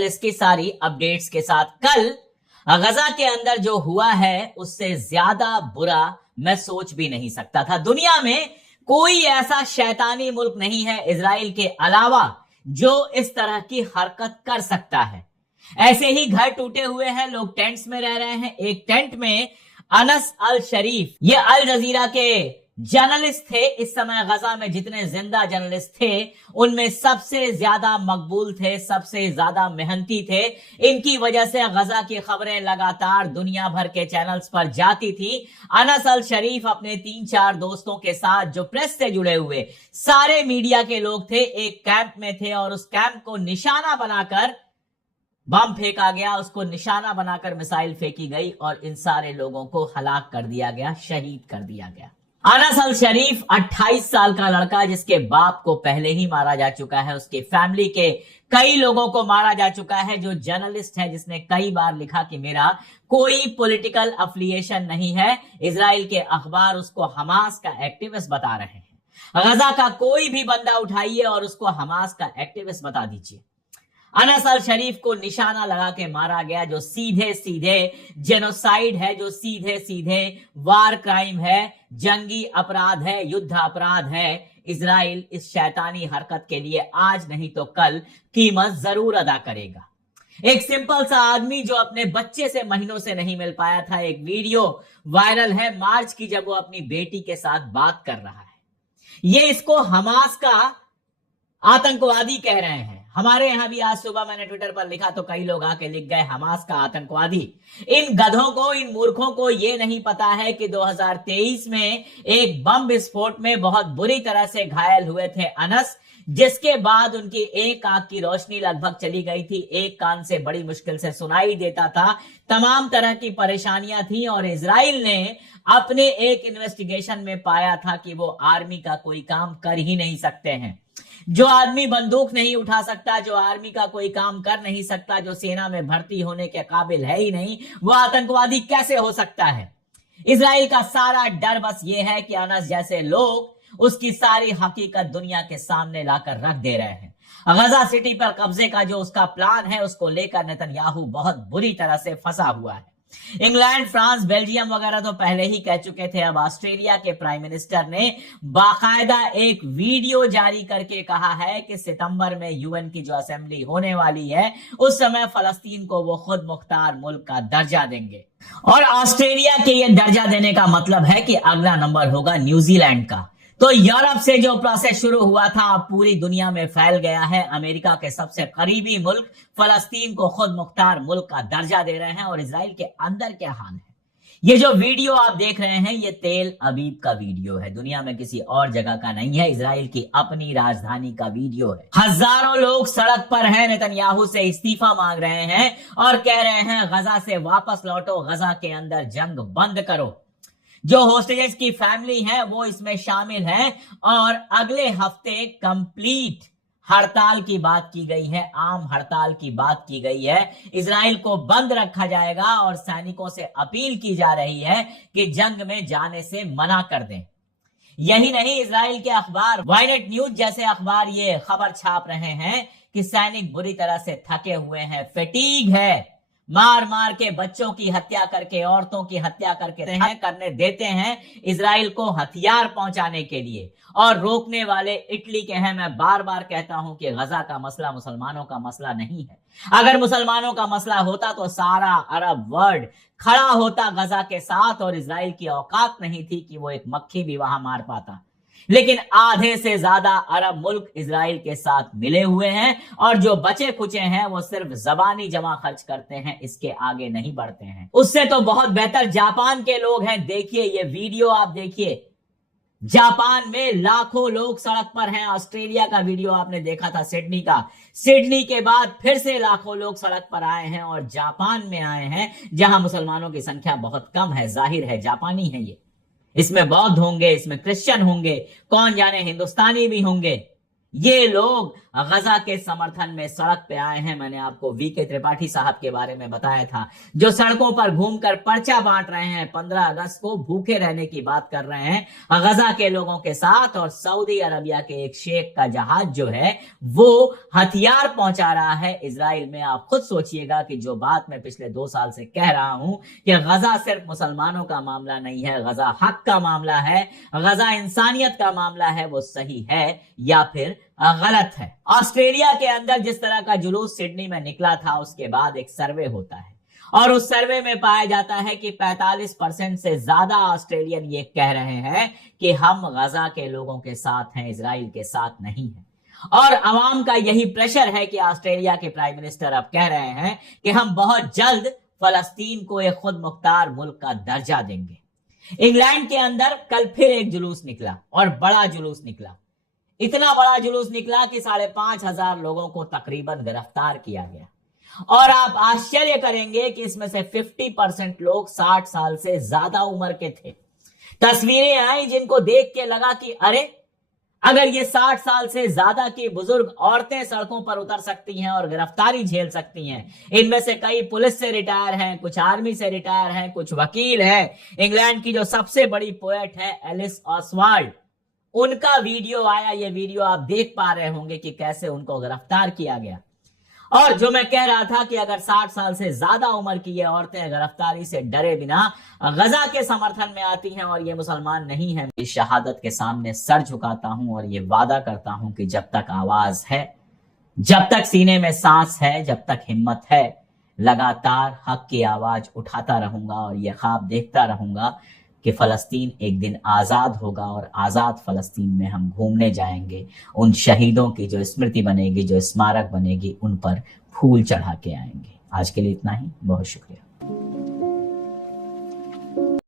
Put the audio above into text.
इसकी सारी अपडेट्स के साथ। कल गजा के अंदर जो हुआ है उससे ज्यादा बुरा मैं सोच भी नहीं सकता था। दुनिया में कोई ऐसा शैतानी मुल्क नहीं है इजराइल के अलावा जो इस तरह की हरकत कर सकता है। ऐसे ही घर टूटे हुए हैं, लोग टेंट्स में रह रहे हैं। एक टेंट में अनस अल शरीफ, ये अल जजीरा के जर्नलिस्ट थे। इस समय गजा में जितने जिंदा जर्नलिस्ट थे उनमें सबसे ज्यादा मकबूल थे, सबसे ज्यादा मेहनती थे। इनकी वजह से गजा की खबरें लगातार दुनिया भर के चैनल्स पर जाती थी। अनस अल शरीफ अपने 3-4 दोस्तों के साथ, जो प्रेस से जुड़े हुए सारे मीडिया के लोग थे, एक कैंप में थे और उस कैंप को निशाना बनाकर बम फेंका गया, उसको निशाना बनाकर मिसाइल फेंकी गई और इन सारे लोगों को हलाक कर दिया गया, शहीद कर दिया गया। अनस अल शरीफ 28 साल का लड़का, जिसके बाप को पहले ही मारा जा चुका है, उसके फैमिली के कई लोगों को मारा जा चुका है, जो जर्नलिस्ट है जिसने कई बार लिखा कि मेरा कोई पॉलिटिकल अफिलिएशन नहीं है। इजराइल के अखबार उसको हमास का एक्टिविस्ट बता रहे हैं। गजा का कोई भी बंदा उठाइए और उसको हमास का एक्टिविस्ट बता दीजिए। अनस अल शरीफ को निशाना लगा के मारा गया, जो सीधे सीधे जेनोसाइड है, जो सीधे सीधे वार क्राइम है, जंगी अपराध है, युद्ध अपराध है। इजराइल इस शैतानी हरकत के लिए आज नहीं तो कल कीमत जरूर अदा करेगा। एक सिंपल सा आदमी जो अपने बच्चे से महीनों से नहीं मिल पाया था, एक वीडियो वायरल है मार्च की, जब वो अपनी बेटी के साथ बात कर रहा है। ये इसको हमास का आतंकवादी कह रहे हैं। हमारे यहां भी आज सुबह मैंने ट्विटर पर लिखा तो कई लोग आके लिख गए हमास का आतंकवादी। इन गधों को, इन मूर्खों को यह नहीं पता है कि 2023 में एक बम विस्फोट में बहुत बुरी तरह से घायल हुए थे अनस, जिसके बाद उनकी एक आंख की रोशनी लगभग चली गई थी, एक कान से बड़ी मुश्किल से सुनाई देता था, तमाम तरह की परेशानियां थी। और इजराइल ने अपने एक इन्वेस्टिगेशन में पाया था कि वो आर्मी का कोई काम कर ही नहीं सकते हैं। जो आदमी बंदूक नहीं उठा सकता, जो आर्मी का कोई काम कर नहीं सकता, जो सेना में भर्ती होने के काबिल है ही नहीं, वो आतंकवादी कैसे हो सकता है। इजराइल का सारा डर बस ये है कि अनस जैसे लोग उसकी सारी हकीकत दुनिया के सामने लाकर रख दे रहे हैं। गजा सिटी पर कब्जे का जो उसका प्लान है, उसको लेकर नेतन्याहू बहुत बुरी तरह से फंसा हुआ है। इंग्लैंड, फ्रांस, बेल्जियम वगैरह तो पहले ही कह चुके थे। अब ऑस्ट्रेलिया के प्राइम मिनिस्टर ने बाकायदा एक वीडियो जारी करके कहा है कि सितंबर में यूएन की जो असेंबली होने वाली है, उस समय फलस्तीन को वो खुद मुख्तार मुल्क का दर्जा देंगे। और ऑस्ट्रेलिया के ये दर्जा देने का मतलब है कि अगला नंबर होगा न्यूजीलैंड का। तो यूरोप से जो प्रोसेस शुरू हुआ था अब पूरी दुनिया में फैल गया है। अमेरिका के सबसे करीबी मुल्क फलस्तीन को खुद मुख्तार मुल्क का दर्जा दे रहे हैं। और इजराइल के अंदर क्या हाल है, ये जो वीडियो आप देख रहे हैं, ये तेल अबीब का वीडियो है, दुनिया में किसी और जगह का नहीं है, इजराइल की अपनी राजधानी का वीडियो है। हजारों लोग सड़क पर हैं, नेतन्याहू से इस्तीफा मांग रहे हैं और कह रहे हैं गजा से वापस लौटो, गजा के अंदर जंग बंद करो। जो होस्टेजेस की फैमिली है वो इसमें शामिल है और अगले हफ्ते कंप्लीट हड़ताल की बात की गई है, आम हड़ताल की बात की गई है। इजराइल को बंद रखा जाएगा और सैनिकों से अपील की जा रही है कि जंग में जाने से मना कर दें। यही नहीं, इजराइल के अखबार वाइनेट न्यूज जैसे अखबार ये खबर छाप रहे हैं कि सैनिक बुरी तरह से थके हुए हैं, फैटीग है, मार मार के बच्चों की हत्या करके, औरतों की हत्या करने देते हैं इजराइल को हथियार पहुंचाने के लिए। और रोकने वाले इटली के हैं। मैं बार बार कहता हूं कि गजा का मसला मुसलमानों का मसला नहीं है। अगर मुसलमानों का मसला होता तो सारा अरब वर्ल्ड खड़ा होता गजा के साथ और इजराइल की औकात नहीं थी कि वो एक मक्खी भी वहां मार पाता। लेकिन आधे से ज्यादा अरब मुल्क इजराइल के साथ मिले हुए हैं और जो बचे खुचे हैं वो सिर्फ जबानी जमा खर्च करते हैं, इसके आगे नहीं बढ़ते हैं। उससे तो बहुत बेहतर जापान के लोग हैं। देखिए ये वीडियो, आप देखिए, जापान में लाखों लोग सड़क पर हैं। ऑस्ट्रेलिया का वीडियो आपने देखा था, सिडनी का। सिडनी के बाद फिर से लाखों लोग सड़क पर आए हैं और जापान में आए हैं जहां मुसलमानों की संख्या बहुत कम है। जाहिर है जापानी है ये, इसमें बौद्ध होंगे, इसमें क्रिश्चियन होंगे, कौन जाने हिंदुस्तानी भी होंगे। ये लोग गजा के समर्थन में सड़क पे आए हैं। मैंने आपको वीके त्रिपाठी साहब के बारे में बताया था, जो सड़कों पर घूमकर पर्चा बांट रहे हैं, 15 अगस्त को भूखे रहने की बात कर रहे हैं गजा के लोगों के साथ। और सऊदी अरबिया के एक शेख का जहाज जो है वो हथियार पहुंचा रहा है इजराइल में। आप खुद सोचिएगा कि जो बात मैं पिछले 2 साल से कह रहा हूं कि गजा सिर्फ मुसलमानों का मामला नहीं है, गजा हक का मामला है, गजा इंसानियत का मामला है, वो सही है या फिर गलत है। ऑस्ट्रेलिया के अंदर जिस तरह का जुलूस सिडनी में निकला था, उसके बाद एक सर्वे होता है और उस सर्वे में पाया जाता है कि 45% से ज्यादा ऑस्ट्रेलियन ये कह रहे हैं कि हम गजा के लोगों के साथ हैं, इजराइल के साथ नहीं है। और अवाम का यही प्रेशर है कि ऑस्ट्रेलिया के प्राइम मिनिस्टर अब कह रहे हैं कि हम बहुत जल्द फलस्तीन को एक खुद मुख्तार मुल्क का दर्जा देंगे। इंग्लैंड के अंदर कल फिर एक जुलूस निकला और बड़ा जुलूस निकला। इतना बड़ा जुलूस निकला कि 5,500 लोगों को तकरीबन गिरफ्तार किया गया। और आप आश्चर्य करेंगे कि इसमें से 50% लोग 60 साल से ज्यादा उम्र के थे। तस्वीरें आई जिनको देख के लगा कि अरे, अगर ये 60 साल से ज्यादा की बुजुर्ग औरतें सड़कों पर उतर सकती हैं और गिरफ्तारी झेल सकती हैं, इनमें से कई पुलिस से रिटायर हैं, कुछ आर्मी से रिटायर हैं, कुछ वकील हैं। इंग्लैंड की जो सबसे बड़ी पोएट है एलिस ऑसवाल्ड, उनका वीडियो आया। ये वीडियो आप देख पा रहे होंगे कि कैसे उनको गिरफ्तार किया गया। और जो मैं कह रहा था कि अगर 60 साल से ज्यादा उम्र की ये औरतें गिरफ्तारी से डरे बिना गजा के समर्थन में आती हैं और ये मुसलमान नहीं है, इस शहादत के सामने सर झुकाता हूं और ये वादा करता हूं कि जब तक आवाज है, जब तक सीने में सांस है, जब तक हिम्मत है, लगातार हक की आवाज उठाता रहूंगा और ये ख्वाब देखता रहूंगा कि फलस्तीन एक दिन आजाद होगा और आजाद फलस्तीन में हम घूमने जाएंगे। उन शहीदों की जो स्मृति बनेगी, जो स्मारक बनेगी, उन पर फूल चढ़ा के आएंगे। आज के लिए इतना ही। बहुत शुक्रिया।